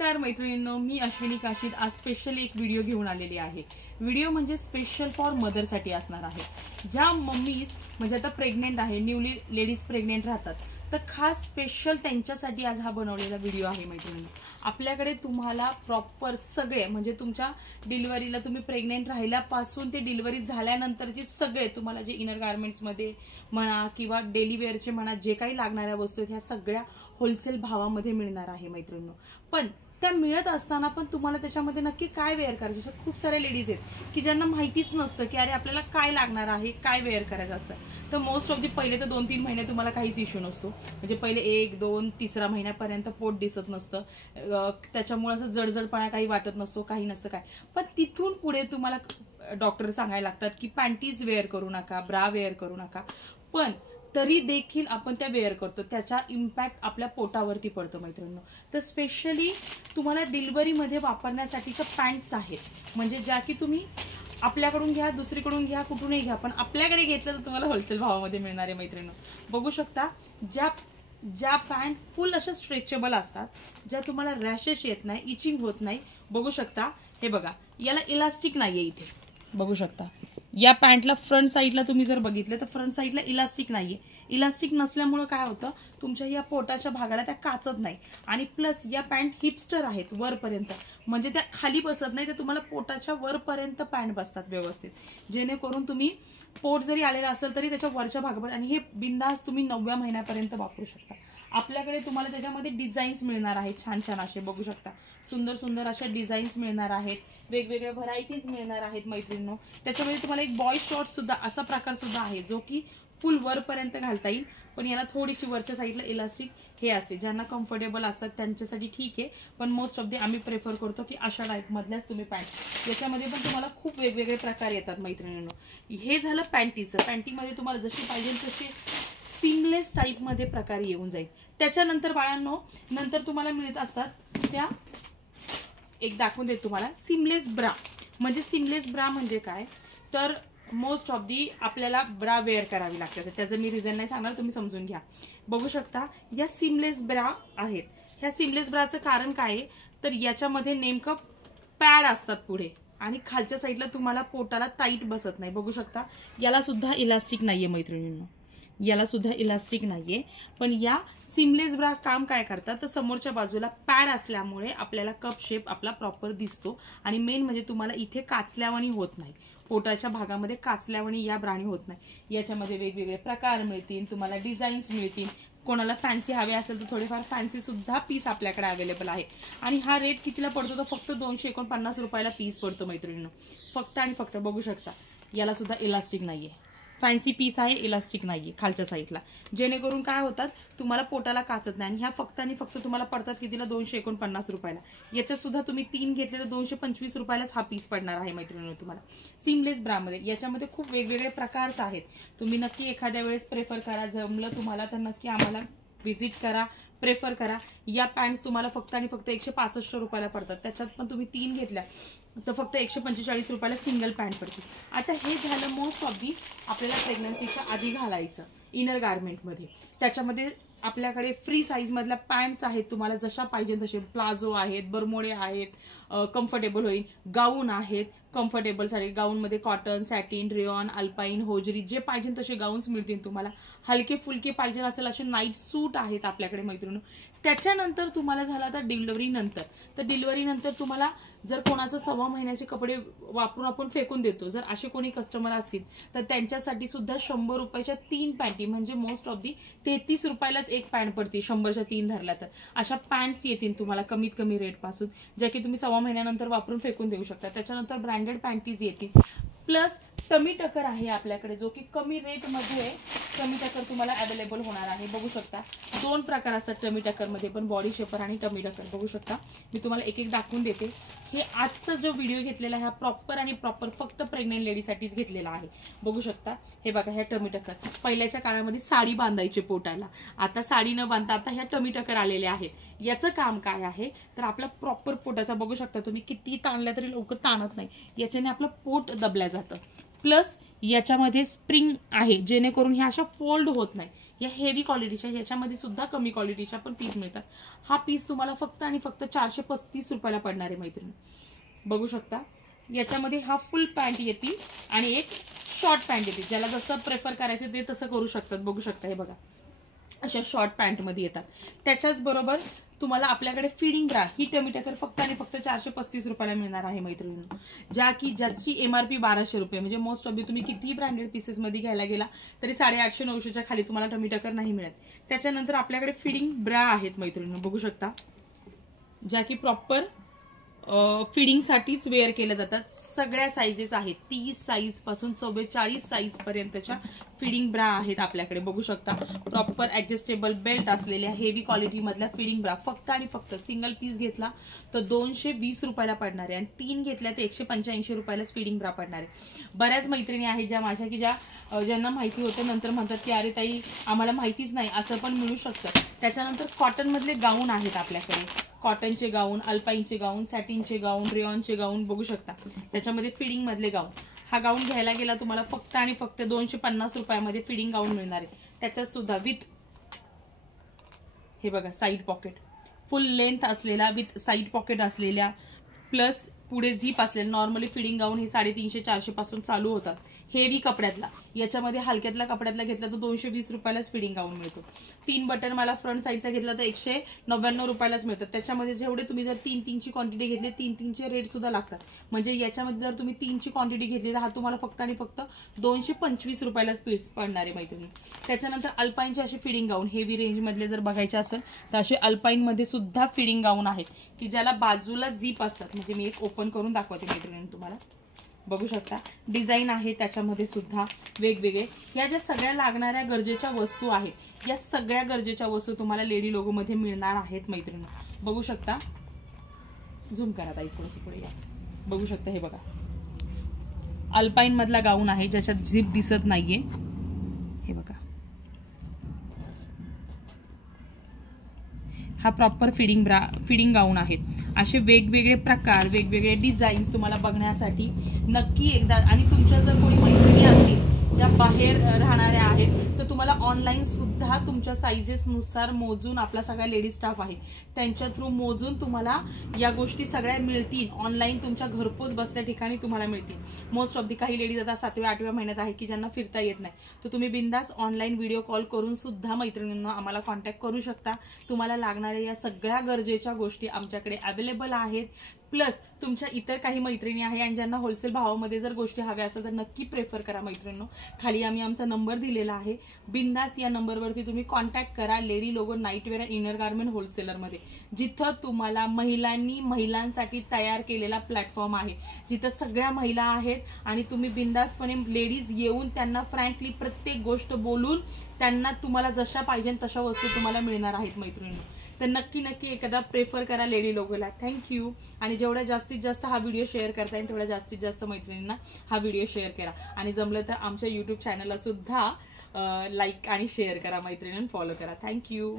नमस्कार मैत्रिणींनो, मी अश्विनी काशीद आज स्पेशल एक व्हिडिओ घेऊन आलेली आहे। व्हिडिओ म्हणजे स्पेशल फॉर मदरसाठी असणार आहे। ज्या मम्मीज म्हणजे आता प्रेग्नेंट आहे, न्यूली लेडीज प्रेग्नेंट राहतात, तर खास स्पेशल त्यांच्यासाठी आज हा बनवलेला व्हिडिओ आहे मैत्रिणींनो। आपल्याकडे तुम्हाला प्रॉपर सगळे म्हणजे तुमच्या डिलिव्हरीला तुम्ही प्रेग्नेंट राहिल्यापासून ते डिलिव्हरी झाल्यानंतरचे सगळे तुम्हाला जे इनर गार्मेंट्स मध्ये म्हणा किंवा डेली वेअरचे म्हणा जे काही लागणाऱ्या वस्तू आहेत ह्या सगळ्या होलसेल भावामध्ये मिळणार आहे मैत्रिणींनो। पण त्या मिळत असताना पण तुम्हाला त्याच्यामध्ये नक्की काय वेअर करायचं अशा खूप सारे लेडीज आहेत की ज्यांना माहितीच नसतं की अरे आपल्याला काय लागणार आहे, काय वेअर करायचं असतं। तर मोस्ट ऑफ दी पहिले तर 2-3 महिने तुम्हाला काहीच इश्यू नसतो, म्हणजे पहिले 1, 2, 3 महिन्यापर्यंत पोट दिसत नसतं, त्याच्यामुळे असं जडजडपणा काही वाटत नसतो, काही नसतं काय। पण तिथून पुढे तुम्हाला डॉक्टर सांगायला लागतात की पॅन्टीज वेअर करू नका, ब्रा वेअर करू नका, पण तरी देखील आपण त्या वेअर करतो, त्याचा इम्पॅक्ट आपल्या पोटावरती पडतो मैत्रिणींनो। तर स्पेशली तुम्हाला डिलिव्हरीमध्ये वापरण्यासाठीच्या पॅन्ट्स आहेत, म्हणजे ज्या की तुम्ही आपल्याकडून घ्या, दुसरीकडून घ्या, कुठूनही घ्या, पण आपल्याकडे घेतलं तर तुम्हाला होलसेल भावामध्ये मिळणार आहे मैत्रिणींनो। बघू शकता ज्या पॅन्ट फुल अशा स्ट्रेचेबल असतात, ज्या तुम्हाला रॅशेस येत नाही, इचिंग होत नाही। बघू शकता, हे बघा, याला इलास्टिक नाहीये इथे, बघू शकता या पॅन्टला फ्रंट साईडला तुम्ही जर बघितलं तर फ्रंट साईडला इलास्टिक नाहीये। इलास्टिक नसल्यामुळे काय होतं, तुमच्या या पोटाच्या भागाला त्या काचत नाही, आणि प्लस या पॅन्ट हिपस्टर आहेत वरपर्यंत, म्हणजे त्या खाली बसत नाही, त्या तुम्हाला पोटाच्या वरपर्यंत पॅन्ट बसतात व्यवस्थित, जेणेकरून तुम्ही पोट जरी आलेलं असेल तरी त्याच्या वरच्या भागापर्यंत, आणि हे बिंदास तुम्ही 9व्या महिन्यापर्यंत वापरू शकता। आपल्याकडे तुम्हाला त्याच्यामध्ये डिझाईन्स मिळणार आहेत, छान छान असे बघू शकता, सुंदर सुंदर अशा डिझाईन्स मिळणार आहेत, वेगवेगळ्या व्हरायटीज मिळणार आहेत मैत्रिणींनो। त्याच्यामध्ये तुम्हाला एक बॉय शॉर्ट सुद्धा असा प्रकार सुद्धा आहे जो की फुल वरपर्यंत घालता येईल, पण याला थोडीशी वरच्या साईडला इलास्टिक हे असते, ज्यांना कम्फर्टेबल असतात त्यांच्यासाठी ठीक आहे, पण मोस्ट ऑफ दी आम्ही प्रेफर करतो की अशा टाईप मधल्याच तुम्ही पॅन्ट। याच्यामध्ये पण तुम्हाला खूप वेगवेगळे प्रकार येतात मैत्रिणींनो। हे झालं पॅन्टीचं, पॅन्टीमध्ये तुम्हाला जशी पाहिजे तशी सीमलेस टाईप मध्ये प्रकार येऊन जाईल। त्याच्यानंतर बाळांनो, नंतर तुम्हाला मिळत असतात त्या, एक दाखवून देतो तुम्हाला, सीमलेस ब्रा। म्हणजे सीमलेस ब्रा म्हणजे काय, तर मोस्ट ऑफ दी आपल्याला ब्रा वेअर करावी लागते, तर त्याचं मी रिझन नाही सांगणार, तुम्ही समजून घ्या। बघू शकता या सीमलेस ब्रा आहेत। ह्या सीमलेस ब्राचं कारण काय आहे, तर याच्यामध्ये नेमकं पॅड असतात पुढे, आणि खालच्या साईडला तुम्हाला पोटाला टाईट बसत नाही। बघू शकता याला सुद्धा इलास्टिक नाहीये मैत्रिणींनो, याला सुद्धा इलास्टिक नाहीये। पण या सीमलेस ब्रा काम काय करतात, तर समोरच्या बाजूला पॅड असल्यामुळे आपल्याला कप शेप आपला प्रॉपर दिसतो, आणि मेन म्हणजे तुम्हाला इथे काचल्यावाणी होत नाही, पोटाच्या भागामध्ये काचल्यावाणी या ब्राणी होत नाही। याच्यामध्ये वेगवेगळे प्रकार मिळतील, तुम्हाला डिझाईन्स मिळतील, कोणाला फॅन्सी हवे असेल तर थोडेफार फॅन्सी सुद्धा पीस आपल्याकडे अवेलेबल आहे। आणि हा रेट कितीला पडतो, तर फक्त 249 रुपयाला पीस पडतो मैत्रिणींनो, फक्त आणि फक्त। बघू शकता याला सुद्धा इलास्टिक नाहीये, फॅन्सी पीस आहे, इलास्टिक नाहीये खालच्या साईडला, जेणेकरून काय होतात तुम्हाला पोटाला काचत नाही। आणि ह्या फक्त आणि फक्त तुम्हाला पडतात कितीला, 249 रुपयाला। याच्यात सुद्धा तुम्ही 3 घेतले तर 225 रुपयालाच हा पीस पडणार आहे मैत्रिणींनो तुम्हाला सीमलेस ब्रामध्ये। याच्यामध्ये खूप वेगवेगळे प्रकार आहेत, तुम्ही नक्की एखाद्या वेळेस प्रेफर करा, जमलं तुम्हाला तर नक्की आम्हाला व्हिजिट करा, प्रेफर करा। या पॅन्ट्स तुम्हाला फक्त आणि फक्त 165 रुपयाला पडतात, त्याच्यात पण तुम्ही 3 घेतल्या तर फक्त 145 रुपयाला सिंगल पॅन्ट पडते। आता हे झालं मोस्ट ऑफ दी आपल्याला प्रेग्नन्सीच्या आधी घालायचं इनर गार्मेंटमध्ये। त्याच्यामध्ये आपल्याकडे फ्री साईज मधल्या पॅन्ट्स आहेत, तुम्हाला जशा पाहिजे तसे, प्लाझो आहेत, बरमोडे आहेत, कम्फर्टेबल होईल, गाऊन आहेत, कम्फर्टेबल सारे गाऊनमध्ये cotton, satin, rayon, alpine, hosiery, जे पाहिजे तसे गाऊन्स मिळतील तुम्हाला। हलके फुलके पाहिजे असेल असे नाईट सूट आहेत आपल्याकडे मैत्रिणींनो। त्याच्यानंतर तुम्हाला झाला तर डिलिव्हरी नंतर, तर डिलिव्हरी नंतर तुम्हाला जर कोणाचं 1.25 महिन्याचे कपडे वापरून आपण फेकून देतो, जर असे कोणी कस्टमर असतील तर त्यांच्यासाठी सुद्धा 100 रुपयाच्या 3 पॅन्टी, म्हणजे मोस्ट ऑफ दी 33 रुपयालाच एक पॅन्ट पडते, 100च्या 3 धरल्या तर। अशा पॅन्ट्स येतील तुम्हाला कमीत कमी रेट पासून, ज्या की तुम्ही 1.25 महिन्यानंतर वापरून फेकून देऊ शकता। त्याच्यानंतर ब्रँडेड पॅन्टीज येतील, प्लस टमी टकर आहे आपल्याकडे, जो की कमी रेटमध्ये टमी टकर तुम्हाला अवेलेबल होणार आहे। बघू शकता 2 प्रकार असतात टमी टकरमध्ये पण, बॉडी शेपर आणि टमी टकर। बघू शकता मी तुम्हाला एक एक दाखवून देते। हे आजचा जो व्हिडिओ घेतलेला आहे हा प्रॉपर आणि प्रॉपर फक्त प्रेग्नेंट लेडीसाठीच घेतलेला आहे। बघू शकता हे बघा, ह्या टमी टकर पहिल्याच्या काळामध्ये साडी बांधायची पोटाला, आता साडी न बांधता आता ह्या टमी टकर आलेल्या आहेत। याचं काम काय आहे, तर आपला प्रॉपर पोटाचा, बघू शकता तुम्ही किती ताणल्या तरी लवकर ताणत नाही, याच्याने आपलं पोट दबल्या जातं। प्लस याच्यामध्ये स्प्रिंग आहे, जेणेकरून ह्या अशा फोल्ड होत नाही. या हेवी क्वालिटीच्या, याच्यामध्ये सुद्धा कमी क्वालिटीच्या पण पीस मिळतात. हा पीस तुम्हाला फक्त आणि फक्त 435 रुपयाला पडणार आहे मैत्रिणी. बघू शकता याच्यामध्ये हा फुल पॅन्ट येते आणि एक शॉर्ट पॅन्ट येते. ज्याला जसं प्रेफर करायचं ते तसं करू शकतात. बघू शकता हे बघा, अशा शॉर्ट पॅन्टमध्ये येतात. त्याच्याच बरोबर तुम्हाला आपल्याकडे फिडिंग ब्रा ही टमी टकर फक्त आणि फक्त 435 रुपयाला मिळणार आहे मैत्रिणींनो. ज्याची MRP 1200 रुपये. म्हणजे मोस्ट ऑफ तुम्ही कितीही ब्रँडेड पीसेसमध्ये घ्यायला गेला तरी 850-900च्या खाली तुम्हाला टमी टकर नाही मिळत. त्याच्यानंतर आपल्याकडे फिडिंग ब्रा आहेत मैत्रिणींनो. बघू शकता ज्या की प्रॉपर फिडिंगसाठीच वेअर केल्या जातात. सगळ्या साईजेस आहेत, 30 साईज पासून 44 साईज पर्यंतच्या फिडिंग ब्रा आहेत आपल्याकडे. बघू शकता प्रॉपर ऍडजस्टेबल बेल्ट असलेल्या हेवी क्वालिटी मधल्या फिडिंग ब्रा फक्त आणि फक्त सिंगल पीस घेतला तर 220 रुपयाला पडणार आहे आणि 3 घेतल्या तर 185 रुपयालाच फिडिंग ब्रा पडणार आहे. बऱ्याच मैत्रिणी आहेत ज्या माझ्या की ज्यांना माहिती होतं नंतर म्हणतात की अरे ताई आम्हाला माहितीच नाही, असं पण मिळू शकतं. त्याच्यानंतर कॉटन मधले गाऊन आहेत आपल्याकडे, कॉटनचे गाऊन, अल्पाईनचे गाऊन, सॅटिनचे गाऊन, रेयॉनचे गाऊन. बघू शकता त्याच्यामध्ये फिडिंग मधले गाऊन. हा गाऊन घ्यायला गेला तुम्हाला फक्त आणि फक्त 250 रुपयामध्ये फिडिंग गाऊन मिळणार आहे. त्याच्यात सुद्धा विथ हे बघा साईड पॉकेट, फुल लेंथ असलेला विथ साईड पॉकेट असलेल्या, प्लस पुढे झीप असलेला. नॉर्मली फिडिंग गाऊन हे 350-400 पासून चालू होतात हेवी कपड्यातला. याच्यामध्ये हलक्यातला कपड्यातला घेतला तर 220 रुपयालाच फिडिंग गाऊन मिळतो. 3 बटन मला फ्रंट साईडचा घेतला तर 199 रुपयालाच मिळतात. त्याच्यामध्ये जेवढे तुम्ही जर 3-3ची क्वांटिटी घेतली 3-3चे रेट सुद्धा लागतात. म्हणजे याच्यामध्ये जर तुम्ही 3ची क्वांटिटी घेतली तर हा तुम्हाला फक्त आणि फक्त 225 रुपयालाच पीस पडणार आहे मैत्रिणी. त्याच्यानंतर अल्पाईनचे असे फिडिंग गाऊन हेवी रेंजमधले जर बघायचे असेल तर असे अल्पाईनमध्ये सुद्धा फिडिंग गाऊन आहेत की ज्याला बाजूला झीप असतात. म्हणजे मी एक ओपन करून दाखवते मैत्रिणी तुम्हाला. बघू शकता डिझाईन आहे त्याच्यामध्ये सुद्धा वेगवेगळे. या ज्या सगळ्या लागणाऱ्या गरजेच्या वस्तू आहेत या सगळ्या गरजेच्या वस्तू तुम्हाला लेडी लोगो मध्ये मिळणार आहेत मैत्रिणी. बघू शकता, झूम करा ताई थोडंसं पुढे या. बघू शकता हे बघा अल्पाईन मधला गाऊन आहे ज्याच्यात झिप दिसत नाहीये. हे बघा हा प्रॉपर फिडिंग गाऊन आहे. असे वेगवेगळे प्रकार, वेगवेगळे डिझाईन्स तुम्हाला बघण्यासाठी नक्की एकदा. आणि तुमच्या जर कोणी मैत्रिणी असतील ज्या बाहेर राहणाऱ्या आहेत तर तुम्हाला ऑनलाईन सुद्धा तुमच्या साईजेसनुसार मोजून, आपला सगळा लेडीज स्टाफ आहे त्यांच्या थ्रू मोजून तुम्हाला या गोष्टी सगळ्या मिळतील. ऑनलाईन तुमच्या घरपोच बसल्या ठिकाणी तुम्हाला मिळतील. मोस्ट ऑफ दी काही लेडीज आता 7व्या-8व्या महिन्यात आहे की ज्यांना फिरता येत नाही, तर तुम्ही बिंदास ऑनलाईन व्हिडिओ कॉल करून सुद्धा मैत्रिणींना आम्हाला कॉन्टॅक्ट करू शकता. तुम्हाला लागणाऱ्या या सगळ्या गरजेच्या गोष्टी आमच्याकडे अवेलेबल आहेत. प्लस तुमच्या इतर काही मैत्रिणी आहे आणि ज्यांना होलसेल भावामध्ये जर गोष्टी हव्या असेल तर नक्की प्रेफर करा मैत्रिणींनो. खाली आम्ही आमचा नंबर दिलेला आहे, बिंदास या नंबरवरती तुम्ही कॉन्टॅक्ट करा. Lady logo nightwear and inner garment होलसेलरमध्ये, जिथं तुम्हाला महिलांसाठी तयार केलेला प्लॅटफॉर्म आहे, जिथं सगळ्या महिला आहेत आणि तुम्ही बिंदासपणे लेडीज येऊन त्यांना फ्रँकली प्रत्येक गोष्ट बोलून त्यांना तुम्हाला जशा पाहिजे तशा वस्तू तुम्हाला मिळणार आहेत मैत्रिणींनो. तर नक्की नक्की एकदा प्रेफर करा लेडी लोगोला. थँक्यू. आणि जेवढा जास्तीत जास्त हा व्हिडिओ शेअर करता येईल तेवढा जास्तीत जास्त मैत्रिणींना हा व्हिडिओ शेअर करा. आणि जमलं तर आमच्या यूट्यूब चॅनलला सुद्धा लाईक आणि शेअर करा मैत्रिणींना, फॉलो करा. थँक्यू.